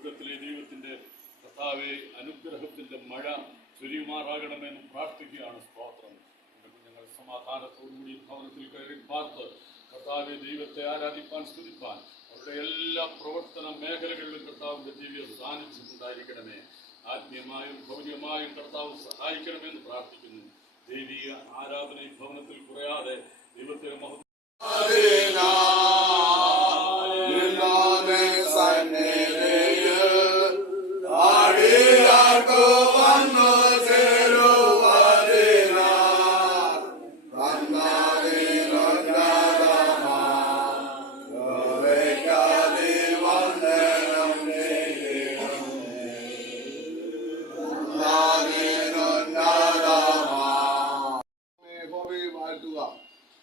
സ്വർഗത്തിലെ ദൈവത്തിന്റെ കർത്താവെ അനുഗ്രഹത്തിന്റെ മഴ ചൊരിയുമാറാകണമെന്ന് പ്രാർത്ഥിക്കുകയാണ്. സ്തോത്രം. ഞങ്ങൾ സമാധാനത്തോടുകൂടി ഭവനത്തിൽ കയറി പാർത്ത് കർത്താവെ ദൈവത്തെ ആരാധിപ്പാൻ സ്തുതിപ്പാൻ അവരുടെ എല്ലാ പ്രവർത്തന മേഖലകളിലും കർത്താവിന്റെ ദിവ്യ സാന്നിധ്യമുണ്ടായിരിക്കണമേ. ആത്മീയമായും ഭൗതികമായും കർത്താവ് സഹായിക്കണമെന്ന് പ്രാർത്ഥിക്കുന്നു. ദൈവീയ ആരാധന ഈ ഭവനത്തിൽ കുറയാതെ ദൈവത്തെ മഹത്വം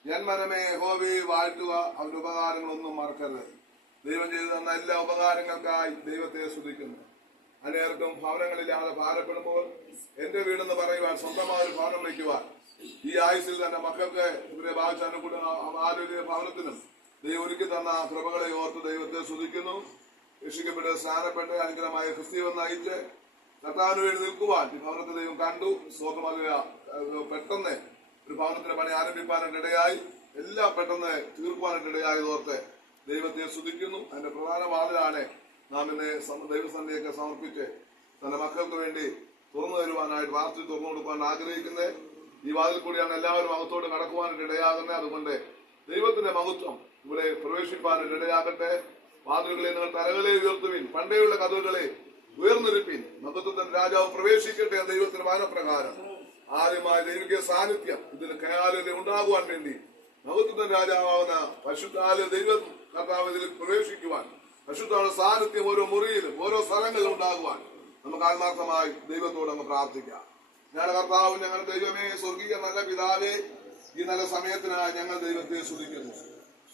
ജന്മനമേ യഹോവയെ വാഴ്ത്തുക, അവന്റെ ഉപകാരങ്ങളൊന്നും മറക്കരുത്. ദൈവം ചെയ്തു തന്ന എല്ലാ ഉപകാരങ്ങൾക്കായി ദൈവത്തെ സ്തുതിക്കുന്നു. അനേർക്കും ഭവനങ്ങളില്ലാതെ ഭാരപ്പെടുമ്പോൾ എന്റെ വീടെന്ന് പറയുവാൻ സ്വന്തമായ ഒരു ഭവനം വയ്ക്കുവാൻ ഈ ആയുസിൽ തന്നെ മക്കൾക്ക് ഇവരെ ഭാവിച്ച ആരോഗ്യ ഭവനത്തിനും ദൈവം ഒരുക്കി തന്ന കൃപകളെ ഓർത്ത് ദൈവത്തെ സ്തുതിക്കുന്നു. രക്ഷിക്കപ്പെട്ട് സ്നാനപ്പെട്ട് അനുഗ്രഹമായ ക്രിസ്തീയം നയിച്ച് കർത്താവിന് വേണ്ടി നിൽക്കുവാൻ ഈ ഭവനത്തെ ദൈവം കണ്ടു. പെട്ടെന്ന് ഒരു ഭവനത്തിന്റെ പണി ആരംഭിക്കാനായിട്ടിടയായി, എല്ലാം പെട്ടെന്ന് തീർക്കുവാനായിട്ടിടയായതോർത്ത് ദൈവത്തെ സ്തുതിക്കുന്നു. അതിന്റെ പ്രധാന വാതിലാണ് നാം ഇന്ന് ദൈവസന്നിധിയൊക്കെ സമർപ്പിച്ച് തന്റെ മക്കൾക്ക് വേണ്ടി തുറന്നു തരുവാനായിട്ട് വാസ്തു തുറന്നു കൊടുക്കുവാൻ ആഗ്രഹിക്കുന്നത്. ഈ വാതിൽ കൂടിയാണ് എല്ലാവരും അകത്തോട് കടക്കുവാനായിട്ട് ഇടയാകുന്നത്. അതുകൊണ്ട് ദൈവത്തിന്റെ മഹത്വം ഇവിടെ പ്രവേശിപ്പാനായിട്ട് ഇടയാകട്ടെ. വാതിലുകളെ നിങ്ങൾ തലകളെ ഉയർത്തുവിൻ, പണ്ടേയുള്ള കഥകളെ ഉയർന്നിരിപ്പിൻ. മഹത്വത്തിന്റെ രാജാവ് പ്രവേശിക്കട്ടെ. ദൈവത്തിന്റെ വാനപ്രകാരം ആദ്യമായ ദൈവിക സാന്നിധ്യം ഇതിന് കയാലിൽ ഉണ്ടാകുവാൻ വേണ്ടി മഹത്വത്തിന്റെ രാജാവാകുന്ന പരിശുദ്ധാലയ ദൈവം കർത്താവ് ഇതിൽ പ്രവേശിക്കുവാൻ, പരിശുദ്ധ സാന്നിധ്യം ഓരോ മുറിയിലും ഓരോ സ്ഥലങ്ങളിലും ഉണ്ടാകുവാൻ നമുക്ക് ആത്മാർത്ഥമായി ദൈവത്തോട് അങ്ങ് പ്രാർത്ഥിക്കാം. ഞങ്ങളുടെ കർത്താവ്, ഞങ്ങളുടെ ദൈവമേ, സ്വർഗീയ നല്ല പിതാവേ, ഈ നല്ല സമയത്തിനായി ഞങ്ങൾ ദൈവത്തെ സ്തുതിക്കുന്നു.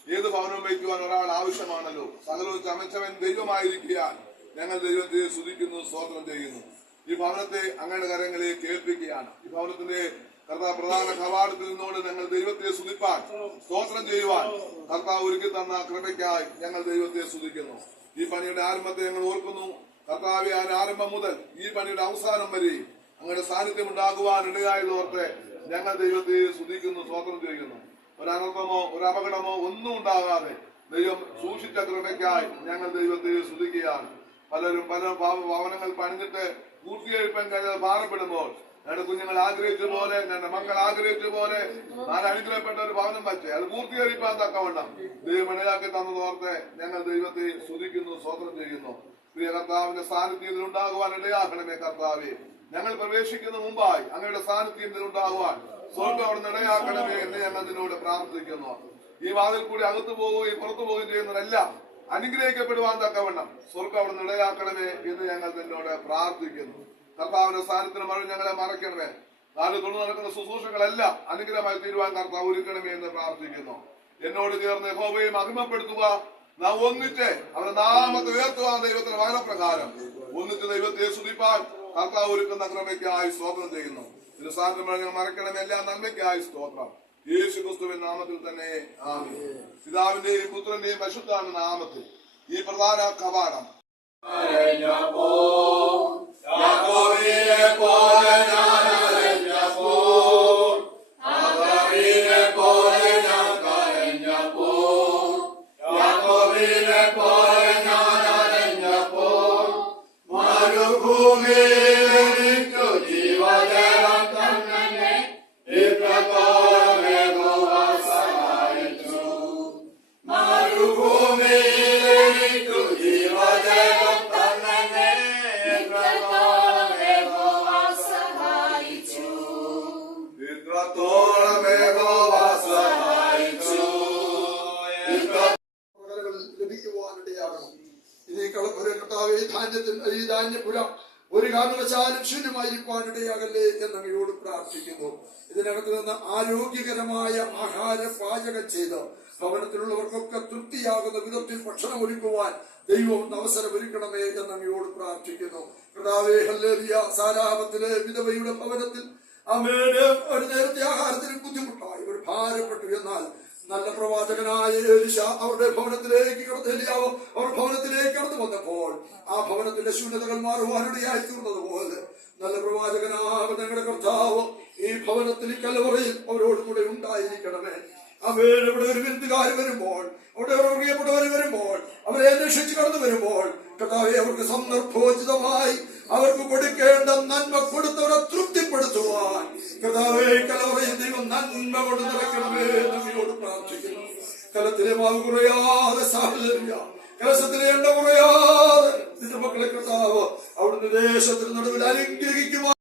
ഏത് ഭവനം വയ്ക്കുവാൻ ഒരാൾ ആവശ്യമാണല്ലോ. സകലവും ചമച്ചവൻ ദൈവമായിരിക്കാൻ ഞങ്ങൾ ദൈവത്തെ സ്തുതിക്കുന്നു, സ്തോത്രം ചെയ്യുന്നു. ഈ ഭവനത്തെ അങ്ങയുടെ കരങ്ങളിലേക്ക് ഏൽപ്പിക്കുകയാണ്. ഈ ഭവനത്തിന്റെ കർത്താവ് പ്രധാന കവാടത്തിൽ നിന്നോട് ഞങ്ങൾ ദൈവത്തെ സ്തുതിപ്പാൻ, സ്തോത്രം ചെയ്യുവാൻ കർത്താവ് ഒരുക്കി തന്ന കൃപയ്ക്കായി ഞങ്ങൾ ദൈവത്തെ സ്തുതിക്കുന്നു. ഈ പണിയുടെ ആരംഭത്തെ ഞങ്ങൾ ഓർക്കുന്നു. കർത്താവ് ആരംഭം മുതൽ ഈ പണിയുടെ അവസാനം വരെ അങ്ങയുടെ സാന്നിധ്യം ഉണ്ടാകുവാൻ ഇടയായതോർത്ത് ഞങ്ങൾ ദൈവത്തെ സ്തുതിക്കുന്നു, സ്തോത്രം ചെയ്യുന്നു. ഒരനർത്ഥമോ ഒരു അപകടമോ ഒന്നും ഉണ്ടാകാതെ ദൈവം സൂക്ഷിച്ച കൃപയ്ക്കായി ഞങ്ങൾ ദൈവത്തെ സ്തുതിക്കുകയാണ്. പലരും പല ഭവനങ്ങൾ പണിഞ്ഞിട്ട് പൂർത്തീകരിക്കാൻ കഴിയാതെ ഭാരപ്പെടുമ്പോൾ ഞങ്ങളുടെ കുഞ്ഞുങ്ങൾ ആഗ്രഹിച്ച പോലെ, ഞങ്ങളുടെ മക്കൾ ആഗ്രഹിച്ച പോലെ ഞാൻ അനുഗ്രഹപ്പെട്ട ഒരു ഭവനം വച്ച് അത് പൂർത്തീകരിക്കാൻ തക്കവണ്ണം ദൈവം ഇടയാക്കി തന്നതോർത്ത് ഞങ്ങൾ ദൈവത്തെ സ്തുതിക്കുന്നു, സ്തോത്രം ചെയ്യുന്നു. പ്രിയ കർത്താവിന്റെ സാന്നിധ്യത്തിൽ ഉണ്ടാകുവാൻ ഇടയാക്കണമേ കർത്താവേ. ഞങ്ങൾ പ്രവേശിക്കുന്ന മുമ്പായി അങ്ങയുടെ സാന്നിധ്യത്തിൽ ഉണ്ടാകുവാൻ സ്വർഗ്ഗം അവിടെ ഇടയാക്കണമേ എന്ന് ഞങ്ങൾ നിന്നോട് പ്രാർത്ഥിക്കുന്നു. ഈ വാതിൽ കൂടി അകത്തു പോവുകയും പുറത്തു പോവുകയും ചെയ്യുന്നതെല്ലാം അനുഗ്രഹിക്കപ്പെടുവാൻ തക്കവണ്ണം സ്വർഗ്ഗം അവിടെ ഇടയാക്കണമേ എന്ന് ഞങ്ങൾ നിന്നോട് പ്രാർത്ഥിക്കുന്നു. കർത്താവിന്റെ സ്ഥാനത്തിന് മഴ ഞങ്ങളെ മറക്കണമേ. നാല് തുണു നടക്കുന്ന ശുശ്രൂഷകളെല്ലാം അനുഗ്രഹമായി തീരുവാൻ കർത്താവ് ഒരുക്കണമേ എന്ന് പ്രാർത്ഥിക്കുന്നു. എന്നോട് ചേർന്ന് യഹോവയെ മഹിമപ്പെടുത്തുക, നാം ഒന്നിച്ച് അവരുടെ നാമത്തെ ഉയർത്തുവാൻ ദൈവത്തിന്റെ വചനപ്രകാരം ഒന്നിച്ച് ദൈവത്തെ സ്തുതിപ്പാൻ കർത്താവ് ഒരുക്കുന്ന കൃപയ്ക്കായി സ്തോത്രം ചെയ്യുന്നു. ഇതിന് സ്ഥാനത്തിന് മഴ ഞങ്ങൾ മറക്കണമേ. എല്ലാ നന്മയ്ക്കായി സ്തോത്രം. യേശു ക്രിസ്തുവിൻ നാമത്തിൽ തന്നെ ആമേൻ. പിതാവിന്റെയും പുത്രന്റെയും പരിശുദ്ധാത്മ നാമത്തിൽ ഈ പ്രധാന കവാടം ഈ ധാന്യപ്പുര ഒരു കാരണവശാലും ശൂന്യമായിരിക്കാനിടയാകല്ലേ എന്നങ്ങയോട് പ്രാർത്ഥിക്കുന്നു. ഇതിനകത്ത് നിന്ന് ആരോഗ്യകരമായ ആഹാര പാചകം ചെയ്ത് ഭവനത്തിലുള്ളവർക്കൊക്കെ തൃപ്തിയാകുന്ന വിധത്തിൽ ഭക്ഷണം ഒരുക്കുവാൻ ദൈവം അവസരം ഒരുക്കണമേ എന്നങ്ങയോട് പ്രാർത്ഥിക്കുന്നു. കർത്താവേ, ഹല്ലേലൂയ. സാരാഹത്തിലെ വിധവയുടെ ഭവനത്തിൽ ഒരു നേരത്തെ ആഹാരത്തിന് ബുദ്ധിമുട്ടായി ഒരു ഭാരപ്പെട്ടു. എന്നാൽ നല്ല പ്രവാചകനായ എലീശ അവരുടെ ഭവനത്തിലേക്ക് കടന്നു വന്നപ്പോൾ ആ ഭവനത്തിന്റെ ശൂന്യതകൾ മാറുവാനിടയായി തീർന്നതുപോലെ നല്ല പ്രവാചകനാകുന്ന ഞങ്ങളുടെ കർത്താവ് ഈ ഭവനത്തിൽ ഈ കലവറയിൽ അവരോട് കൂടെ ഉണ്ടായിരിക്കണമേ. അവരുടെ ഇവിടെ ഒരു വിരുന്നുകാർ വരുമ്പോൾ, അവിടെ പ്രിയപ്പെട്ടവർ വരുമ്പോൾ, അവരെ അന്വേഷിച്ച് കടന്നു വരുമ്പോൾ കർത്താവെ അവർക്ക് സന്ദർഭോചിതമായി അവർക്ക് കൊടുക്കേണ്ട നന്മ കൊടുത്തവരെ തൃപ്തിപ്പെടുത്തുവാൻ കർത്താവെ കലവറയിൽ ദൈവം നന്മ കൊണ്ട് നിറയ്ക്കണമേ നമ്മയോട് പ്രാർത്ഥിക്കുന്നു. കലത്തിലെ മാവ് കുറയാതെ സാഹചര്യ, കലശത്തിലെ എണ്ണ കുറയാതെ നിന്റെ മക്കളെ കർത്താവ് അവിടുന്ന് ദേശത്തിന് നടുവിൽ അനുഗ്രഹിക്കുവാൻ